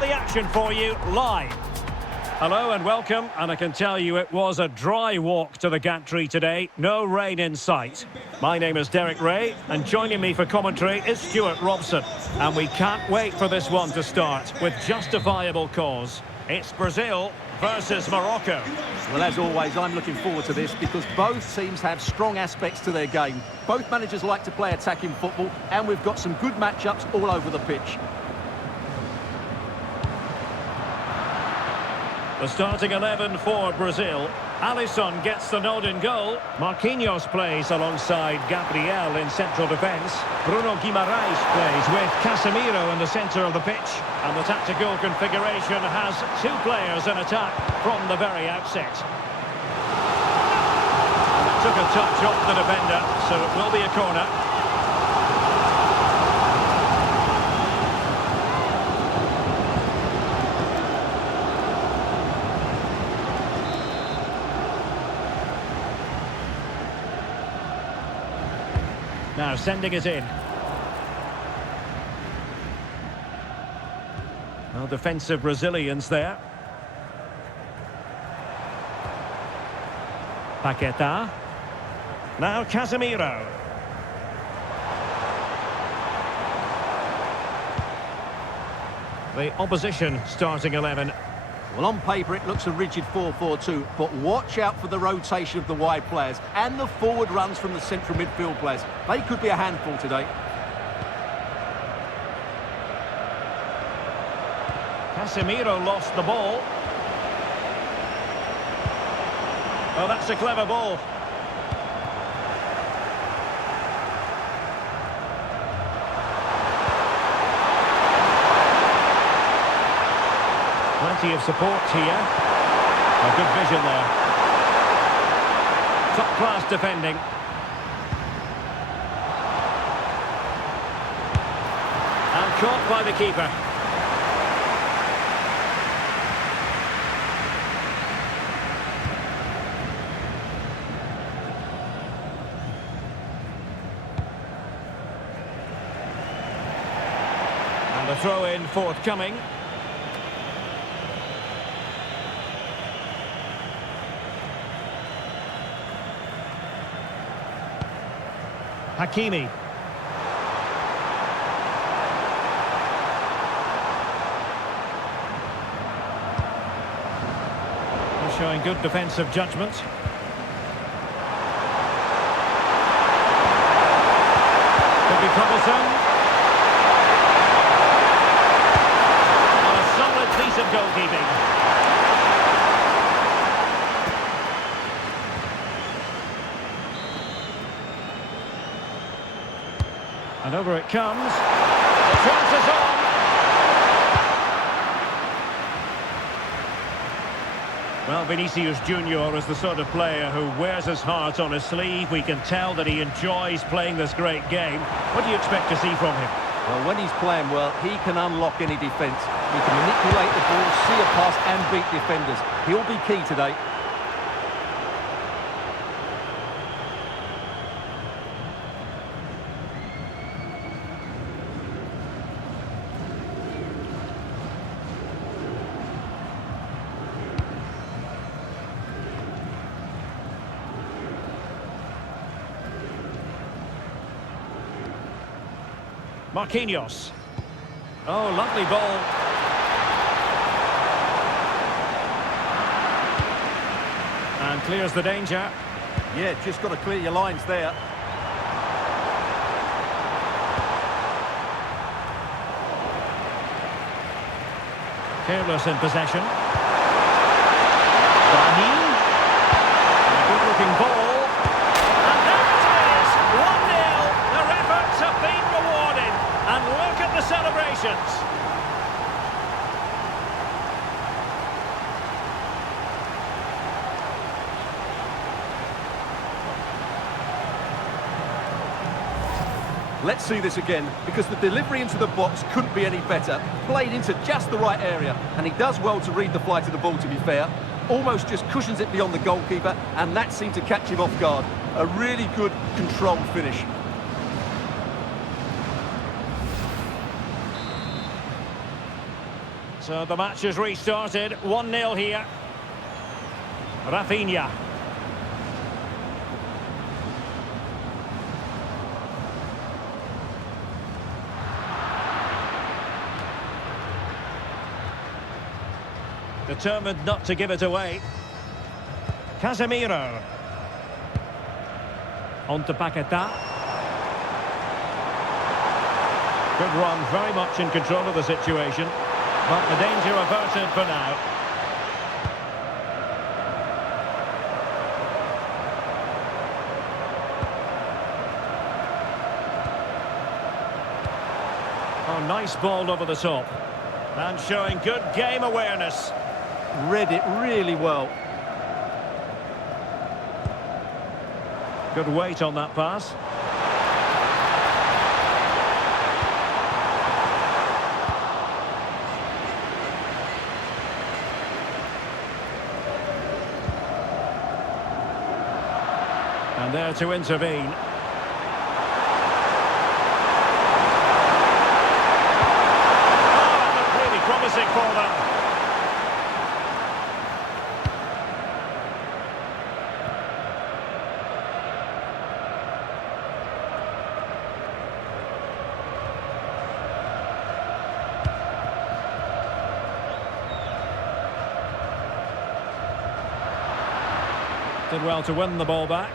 The action for you live. Hello and welcome, and I can tell you it was a dry walk to the gantry today. No rain in sight. My name is Derek Ray, and joining me for commentary is Stuart Robson. And we can't wait for this one to start with justifiable cause. It's Brazil versus Morocco. Well, as always, I'm looking forward to this because both teams have strong aspects to their game. Both managers like to play attacking football, and we've got some good matchups all over the pitch. The starting 11 for Brazil. Alisson gets the nod in goal. Marquinhos plays alongside Gabriel in central defence. Bruno Guimaraes plays with Casemiro in the centre of the pitch. And the tactical configuration has two players in attack from the very outset. Took a touch off the defender, so it will be a corner. Now sending it in. Well, defensive Brazilians there. Paquetá. Now Casemiro. The opposition starting 11. Well, on paper, it looks a rigid 4-4-2, but watch out for the rotation of the wide players and the forward runs from the central midfield players. They could be a handful today. Casemiro lost the ball. Oh, that's a clever ball. Plenty of support here. A good vision there. Top-class defending. And caught by the keeper. And a throw-in forthcoming. Hakimi. They're showing good defensive judgment. Could be troublesome. And a solid piece of goalkeeping. And over it comes. The chance is on. Well, Vinicius Junior is the sort of player who wears his heart on his sleeve. We can tell that he enjoys playing this great game. What do you expect to see from him? Well, when he's playing well, he can unlock any defence. He can manipulate the ball, see a pass and beat defenders. He'll be key today. Marquinhos. Oh, lovely ball. And clears the danger. Yeah, just got to clear your lines there. Careless in possession. Brahim. A good-looking ball. And there it is! 1-0. Their efforts have been rewarded. And look at the celebrations. Let's see this again, because the delivery into the box couldn't be any better. Played into just the right area, and he does well to read the flight of the ball, to be fair. Almost just cushions it beyond the goalkeeper, and that seemed to catch him off guard. A really good, controlled finish. So the match has restarted. 1-0 here. Rafinha. Determined not to give it away. Casemiro. On to Paquetá. Good run, very much in control of the situation. But the danger averted for now. Oh, nice ball over the top. And showing good game awareness. Read it really well. Good weight on that pass. And there to intervene. Oh, that looked really promising for them. Did well to win the ball back.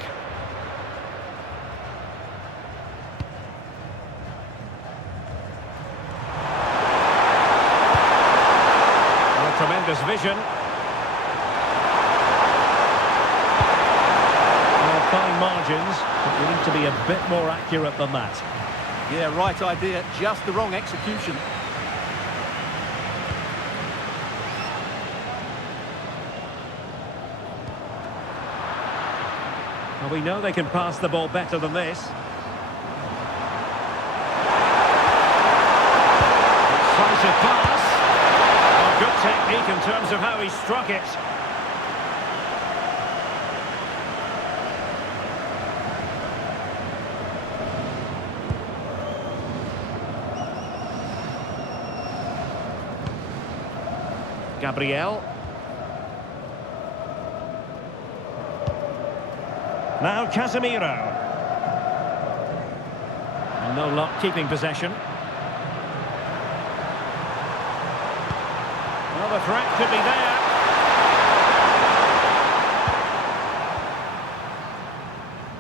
Tremendous vision. Well, fine margins, but we need to be a bit more accurate than that. Yeah, right idea, just the wrong execution. Well, we know they can pass the ball better than this. Decisive pass. Good technique in terms of how he struck it. Gabriel. Now Casemiro. And no luck keeping possession. Well, the threat could be there.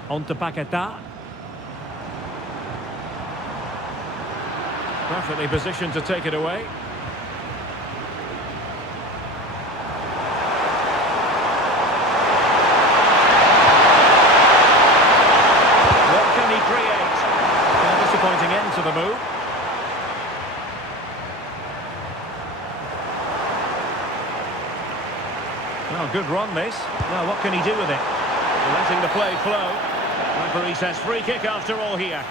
On to Paquetá. Perfectly positioned to take it away. What can he create? A disappointing end to the move. Oh, good run this. Now what can he do with it? Letting the play flow. Referee says free kick after all here.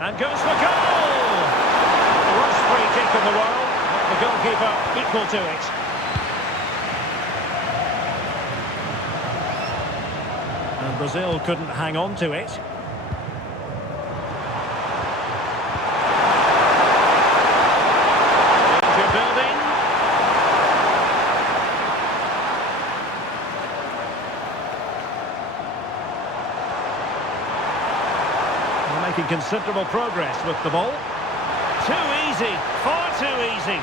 And goes for goal! The worst free kick in the world, but the goalkeeper equal to it. And Brazil couldn't hang on to it. Making considerable progress with the ball. Too easy, far too easy.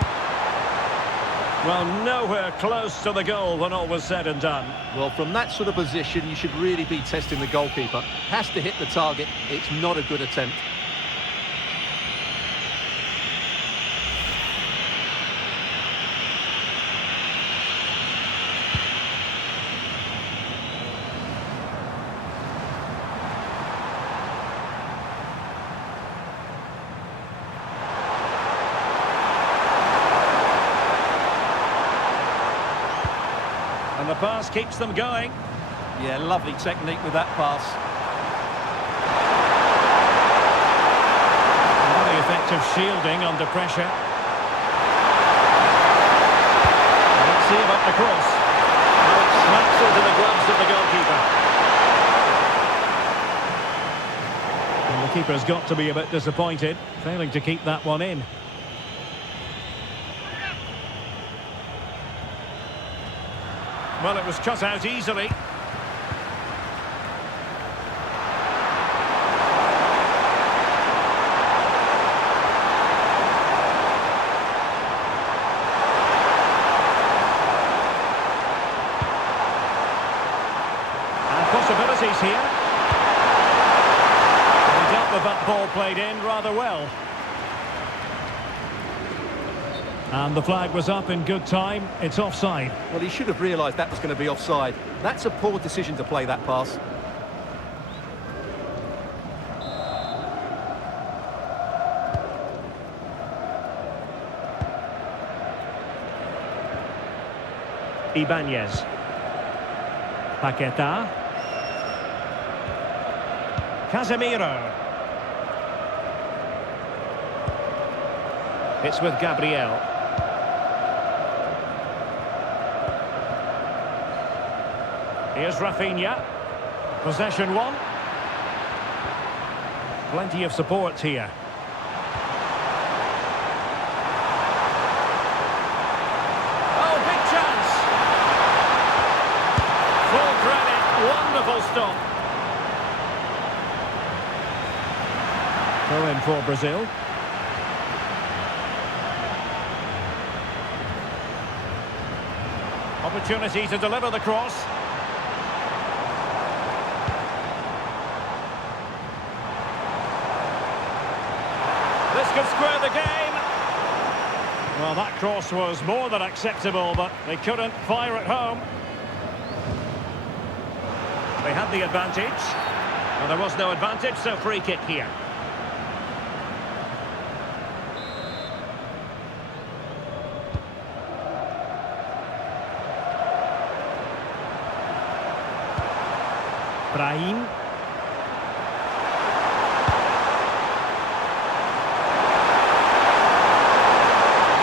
Well, nowhere close to the goal when all was said and done. Well, from that sort of position, you should really be testing the goalkeeper. Has to hit the target. It's not a good attempt. And the pass keeps them going. Yeah, lovely technique with that pass. Very effective shielding under pressure. Let's see about the cross. Well, it snaps into the gloves of the goalkeeper. keeper's got to be a bit disappointed, failing to keep that one in. Well, it was cut out easily. And possibilities here. He dealt with that ball played in rather well. And the flag was up in good time. It's offside. Well, he should have realised that was going to be offside. That's a poor decision to play that pass. Ibanez. Paqueta. Casemiro. It's with Gabriel. Here's Rafinha. Possession one. Plenty of support here. Oh, big chance. Full credit. Wonderful stop. Throw in for Brazil. Opportunity to deliver the cross. This could square the game. Well, that cross was more than acceptable, but they couldn't fire it home. They had the advantage. Well, there was no advantage, so free kick here. Brahim.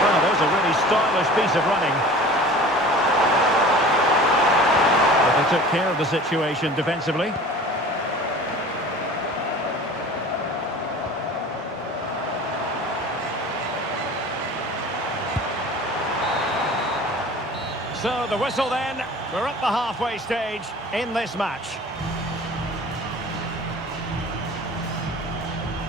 Well, there's a really stylish piece of running. But they took care of the situation defensively. So the whistle then. We're at the halfway stage in this match.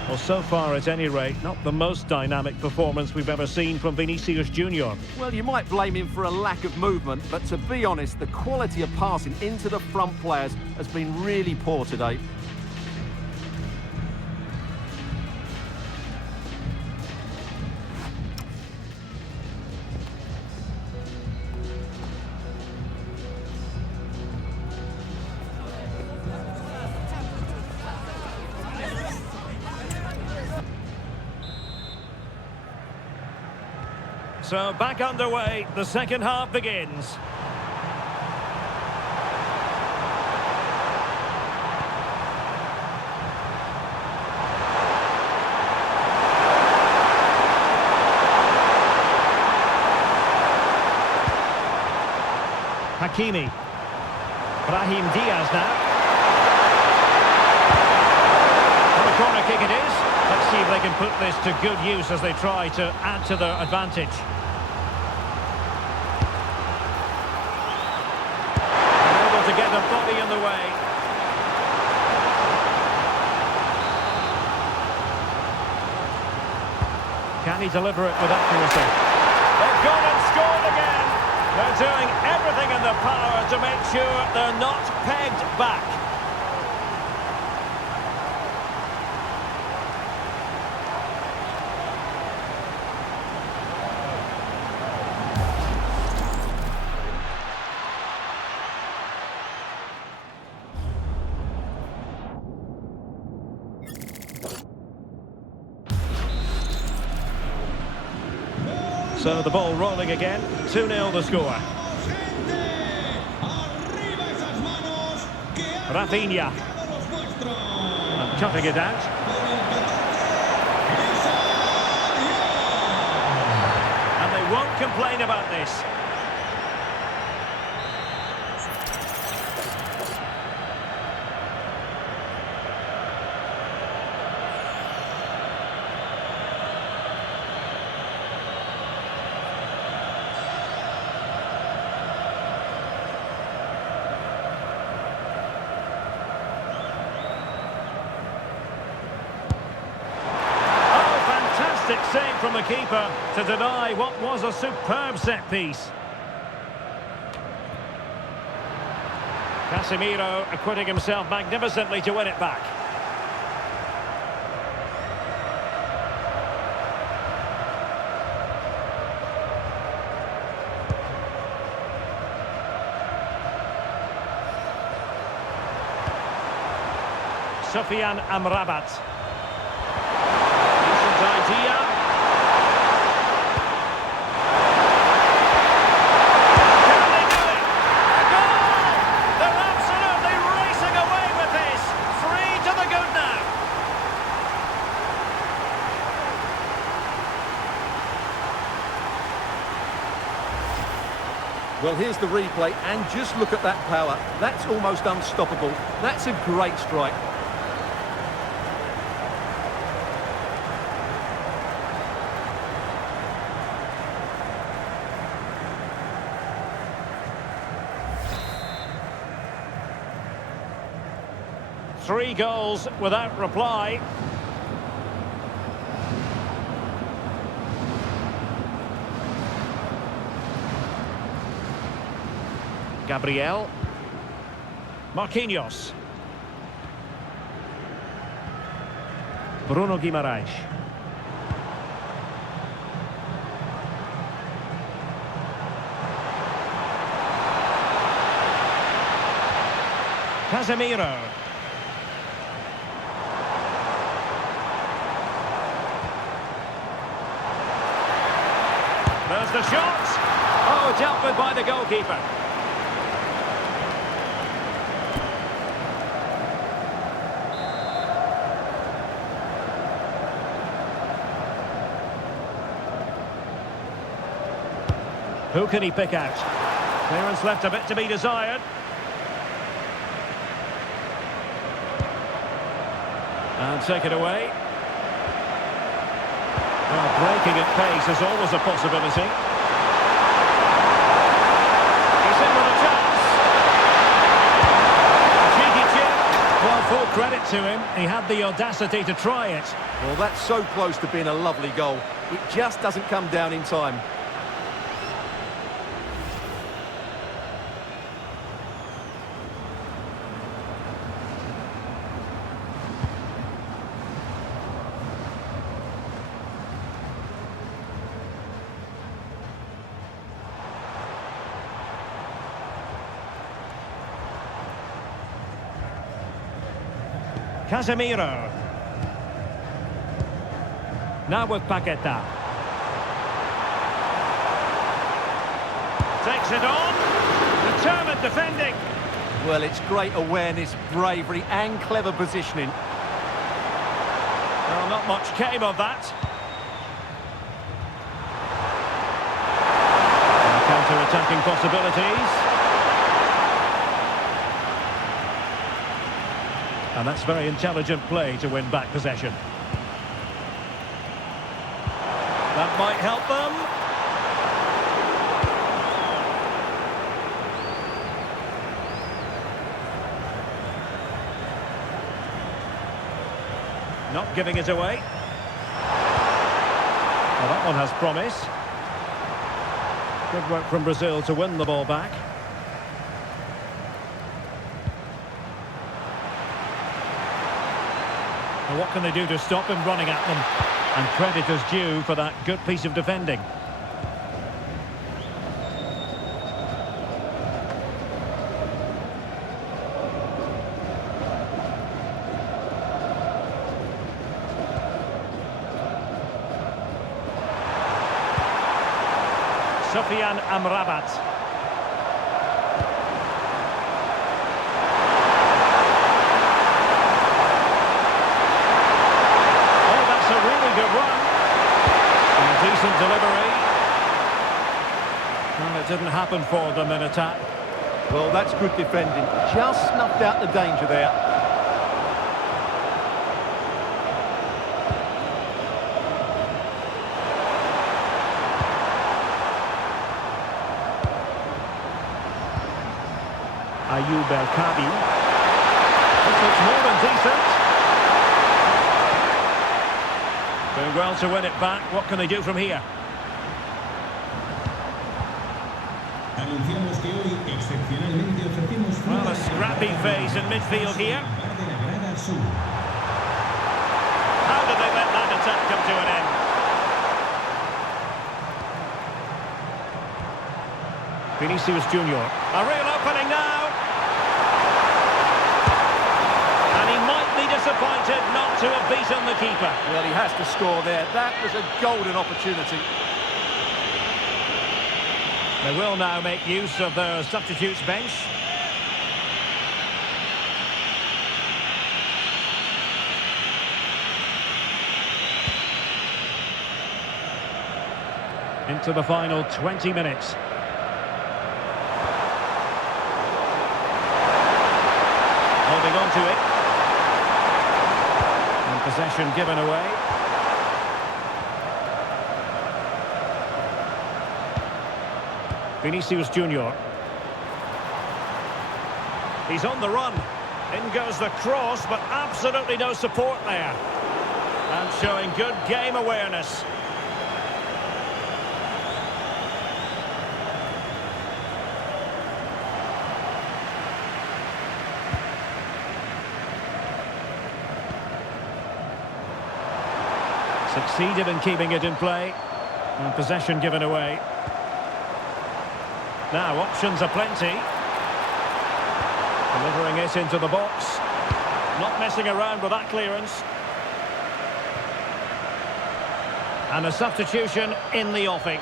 Well, so far, at any rate, not the most dynamic performance we've ever seen from Vinicius Junior. Well, you might blame him for a lack of movement, but to be honest, the quality of passing into the front players has been really poor today. So back underway, the second half begins. Hakimi. Brahim Diaz now. And a corner kick it is. Let's see if they can put this to good use as they try to add to their advantage. To get a body in the way. Can he deliver it with accuracy? They've gone and scored again. They're doing everything in their power to make sure they're not pegged back. So the ball rolling again, 2-0 the score. Rafinha. And cutting it out. And they won't complain about this. the keeper to deny what was a superb set piece. Casemiro acquitting himself magnificently to win it back. Sufyan Amrabat. Decent idea. Can they do it? A goal! They're absolutely racing away with this. 3 to the good now. Well, here's the replay, and just look at that power. That's almost unstoppable. That's a great strike. Three goals without reply. Gabriel. Marquinhos. Bruno Guimaraes. Casemiro. There's the shot. Oh, dealt with by the goalkeeper. Who can he pick out? Clearance left a bit to be desired. And take it away. Well, breaking at pace is always a possibility. He's in with a chance. Cheeky chip. Well, full credit to him. He had the audacity to try it. Well, that's so close to being a lovely goal. It just doesn't come down in time. Casemiro. Now with Paqueta. Takes it on. Determined defending. Well, it's great awareness, bravery and clever positioning. Well, not much came of that. Counter-attacking possibilities. And that's very intelligent play to win back possession. That might help them. Not giving it away. Well, that one has promise. Good work from Brazil to win the ball back. Well, what can they do to stop him running at them? And credit is due for that good piece of defending. Sufyan Amrabat. Good run. And a decent delivery. Well, it didn't happen for them in attack. Well, that's good defending. Just snuffed out the danger there. Ayoub El-Kabi. This looks more than decent. Doing well to win it back. What can they do from here? Anunciamos que hoy excepcionalmente ofrecemos Well, a scrappy phase in midfield here. de la grada sur. How did they let that attack come to an end? Vinicius Junior. A real opening now. And he might be disappointed not to have beaten the keeper. Well, he has to score there. That was a golden opportunity. They will now make use of their substitutes bench. Into the final 20 minutes. Holding on to it. And possession given away. Vinicius Junior. He's on the run. In goes the cross, but absolutely no support there. And showing good game awareness. Succeeded in keeping it in play. And possession given away. Now, options are plenty. Delivering it into the box. Not messing around with that clearance. And a substitution in the offing.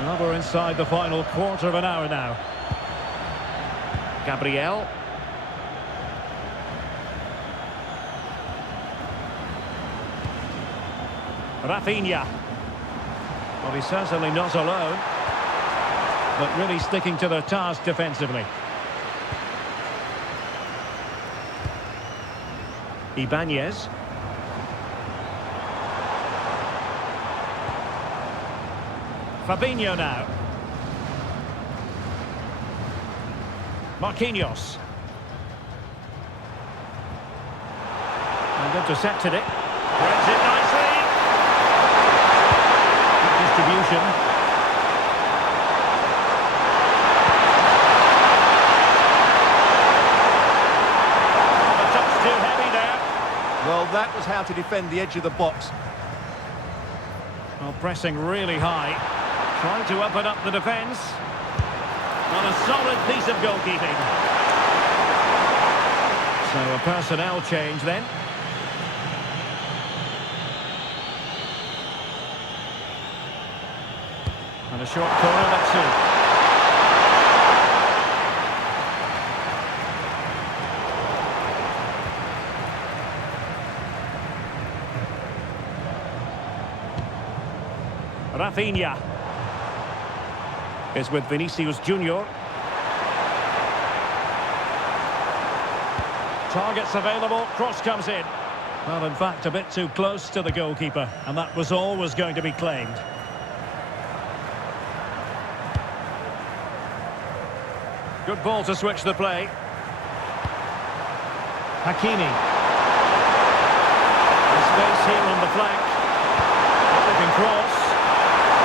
Well, we're inside the final quarter of an hour now. Gabriel. Rafinha. Well, he's certainly not alone, but really sticking to their task defensively. Ibanez. Fabinho now. Marquinhos. And intercepted it. Threads it nicely. Good distribution. A touch too heavy there. Well, that was how to defend the edge of the box. Well, pressing really high. Trying to open up the defence. Not a solid piece of goalkeeping. So a personnel change then. And a short corner, that's it. Rafinha is with Vinicius Junior. Targets available, cross comes in. Well, in fact, a bit too close to the goalkeeper, and that was always going to be claimed. Good ball to switch the play. Hakimi. There's space here on the flank. Sloping cross.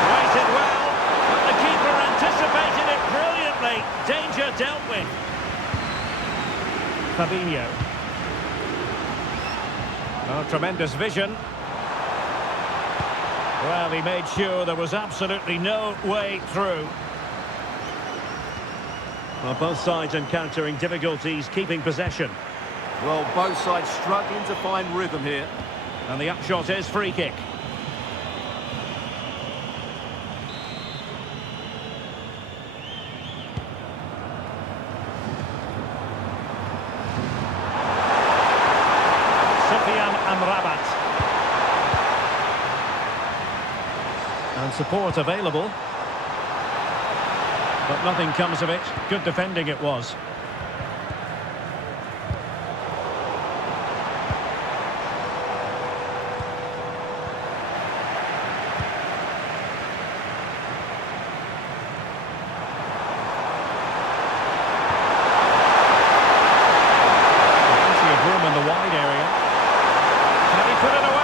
Waited well, but the keeper anticipated it brilliantly. Danger dealt with. Fabinho. Oh, tremendous vision. Well, he made sure there was absolutely no way through. Well, both sides encountering difficulties keeping possession. Well, both sides struggling to find rhythm here. And the upshot is free kick. And support available. But nothing comes of it. Good defending it was. Plenty of room in the wide area. Can he put it away?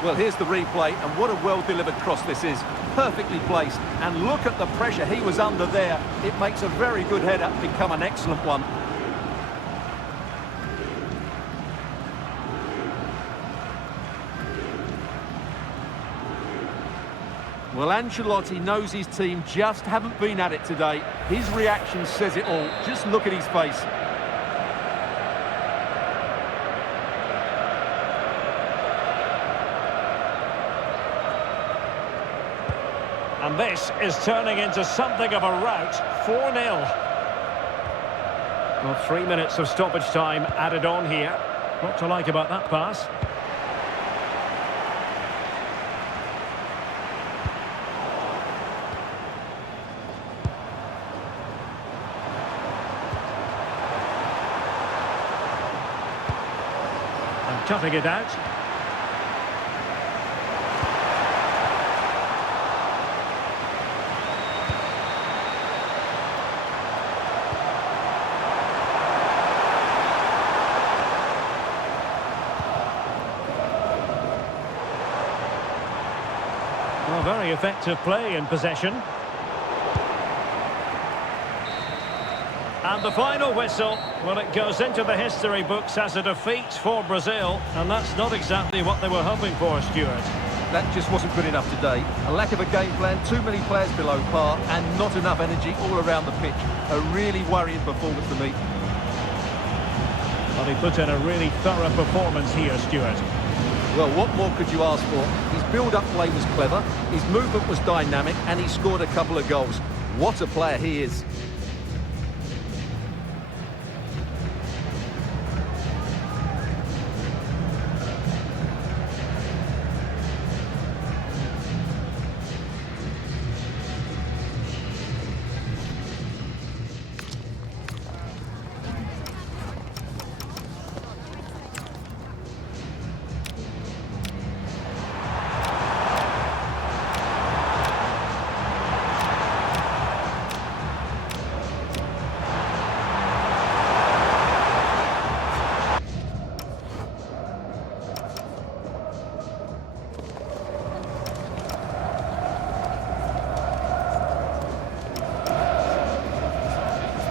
Well, here's the replay, and what a well-delivered cross this is. Perfectly placed, and look at the pressure he was under there. It makes a very good header become an excellent one. Well, Ancelotti knows his team just haven't been at it today. His reaction says it all. Just look at his face. And this is turning into something of a rout. 4-0. Well, 3 minutes of stoppage time added on here. What to like about that pass? And cutting it out. Well, very effective play in possession. And the final whistle, well, it goes into the history books as a defeat for Brazil, and that's not exactly what they were hoping for, Stuart. That just wasn't good enough today. A lack of a game plan, too many players below par, and not enough energy all around the pitch. A really worrying performance for me. Well, he put in a really thorough performance here, Stuart. Well, what more could you ask for? His build-up play was clever, his movement was dynamic, and he scored a couple of goals. What a player he is.